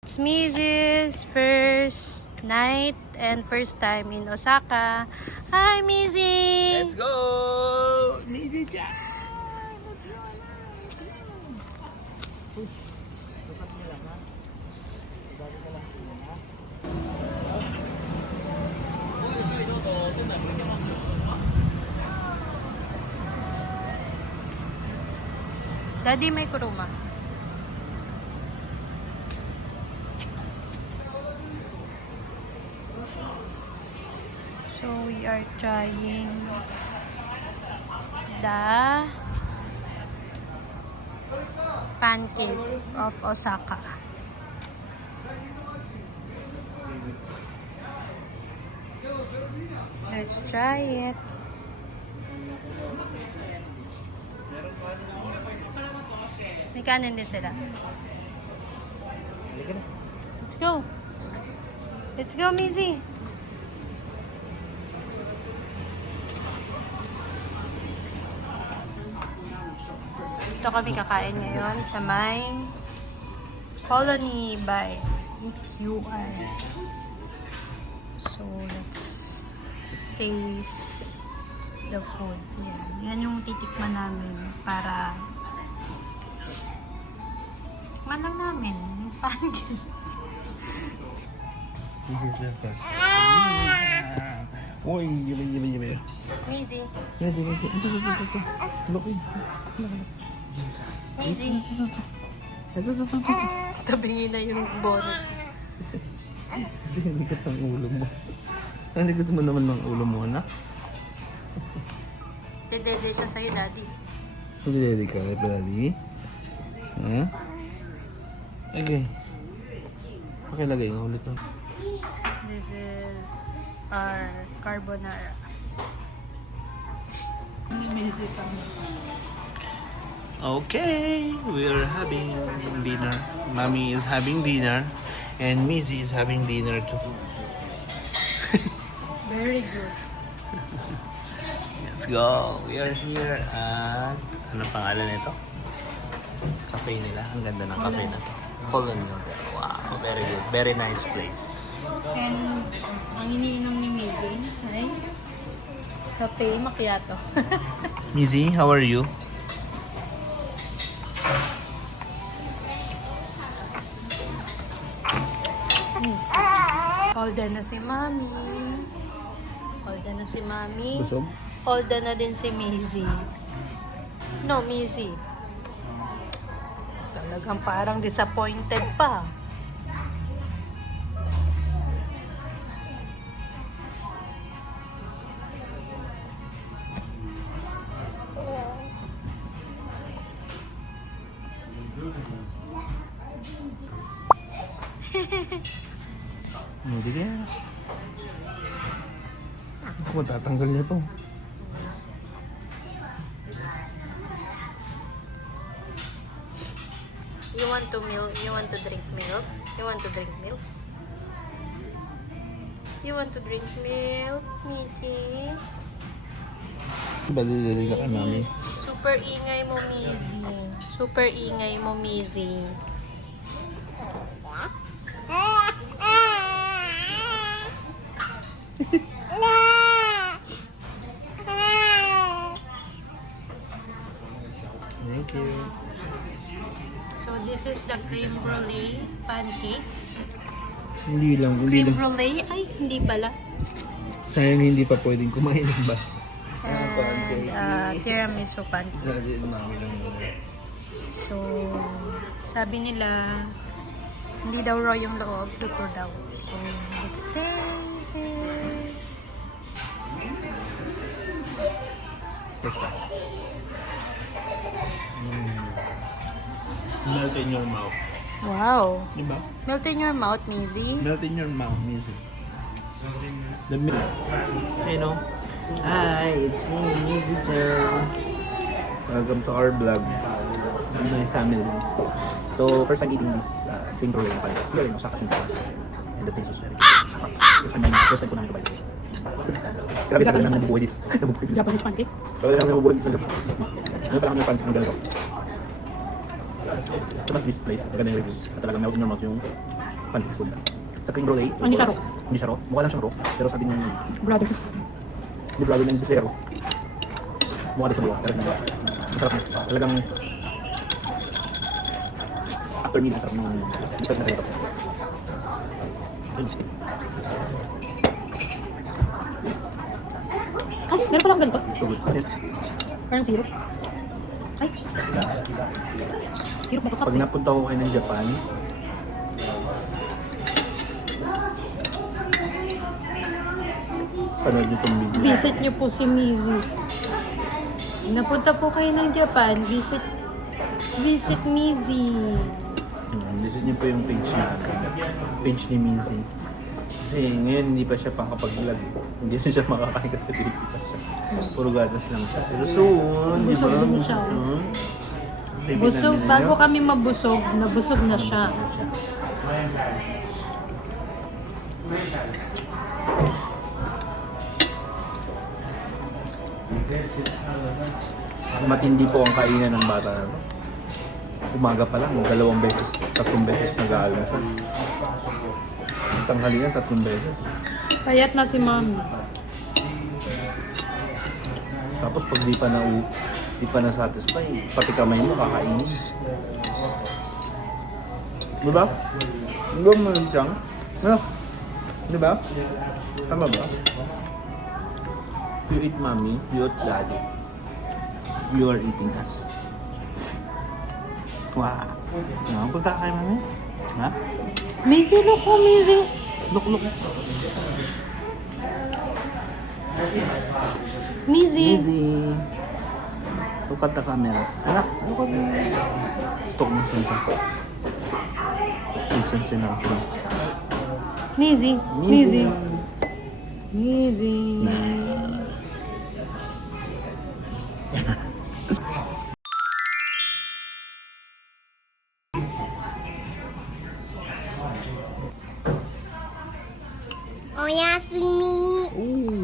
It's Mizi's first night and first time in Osaka. Hi, Mizi! Let's go! Mizi dyan! Let's go! Push. Tukat niya lang, ha? Bago ka lang sila, ha? Daddy, may kuruma. So we are trying the pancake of Osaka. Let's try it. May kanin din sila. Let's go. Let's go, Mizi. Ito kami kakain ngayon sa may Colony by EQR. So, let's taste the food. Yan yung titikman namin para tikman lang namin yung pancake. This is the first. Uy, gila. Mizi. Mizi. Ito. Loki. Mizi. Tabingin na yung bonnet. Kasi hindi ka ang ulo mo. Hindi gusto mo naman ng ulo mo, anak. Dedede siya sa'yo, Daddy. Hindi ka, Daddy. Ha? Okay. Pakilagay nga ulit to. This is our carbonara. Okay, we are having dinner. Mommy is having dinner, and Missy is having dinner too. Very good. Let's go. We are here at ano pangalan nito? Cafe nila. Ang ganda ng cafe na to. Colony Hotel. Wow, very good. Very nice place. And ang iniinom ni Mizi ay cafe macchiato. Missy, how are you? Holda na si Mami. Holda na si Mami. Busog? Holda na din si Mizi. No, Mizi. Talagang parang disappointed pa. Hindi kaya. Ako matatanggal niya to. You want to milk? You want to drink milk? You want to drink milk? You want to drink milk, Mizi? Balilili ka namin. Super ingay mo, Mizi. Super ingay mo, Mizi. Thank you. So this is the cream brulee pancake. Hindi lang. Cream brulee? Ay, hindi pala. Sayang hindi pa pwedeng kumain ng ba? And tiramisu pancake. Hindi mami lang muna. So, sabi nila, hindi daw raw yung loob, luto daw. So, let's taste it. First time. Melt in your mouth. Wow. Diba? Melt in your mouth, Mizi. Melt in your mouth, music. The milk. Hey, no? Hi, it's me, Mizi Chan. Welcome to our vlog. And my family. So, first time eating this cream roll here in Osaka, Shinjuku. And the taste was very good. First time ko namin ito by the way. Grabe tayo namin nabubuhay dito. Nabubuhay dito. Japanese pancake? Grabe namin nabubuhay dito. Ano pa lang yung pancake ng ganito? So, mas this place, maganda yung review. At talagang melt in your mouth yung pancakes food. Sa cream brulee. Hindi siya raw. Hindi siya raw. Mukha lang siyang raw. Pero sabi ng Brother. brother ng bisero. Mukha din siya raw. Pero hindi. Masarap na. Talagang after meal, masarap ng isang na ito. Ay, meron pala akong ganito. So good. Ano yun? Parang syrup. Ay. Syrup na to. Pag napunta ko kayo ng Japan, panood nyo itong video. Visit niyo po si Mizi. Napunta po kayo ng Japan, visit Mizi. Visit nyo po yung page na page ni Minzy. Kasi ngayon hindi pa siya pakapag-vlog. Hindi na siya makakain kasi Pilipinas siya. Puro gatas lang siya. Pero soon, di ba? Busog din siya. Busog, bago kami mabusog, nabusog na siya. Matindi po ang kainan ng bata na to. Umaga pa lang, 2 beses, 3 beses nag-aalmusal. Tanghalian, 3 beses. Payat na si Mami. Tapos pag di pa na-satisfy, pati kamay mo kakainin. Diba? Diba mo yung siyang? Ano? Diba? Tama ba? You eat mommy, you eat daddy. You are eating us. Wow. Ano, punta kayo mami? Ha? Mizi, look ko, Mizi. Look, look. Mizi. Easy. Look at the camera. Anak, look at the... Tok mo siya. Listen siya na. Mizi. Mizi. Mizi. Oyasumi. Ooh.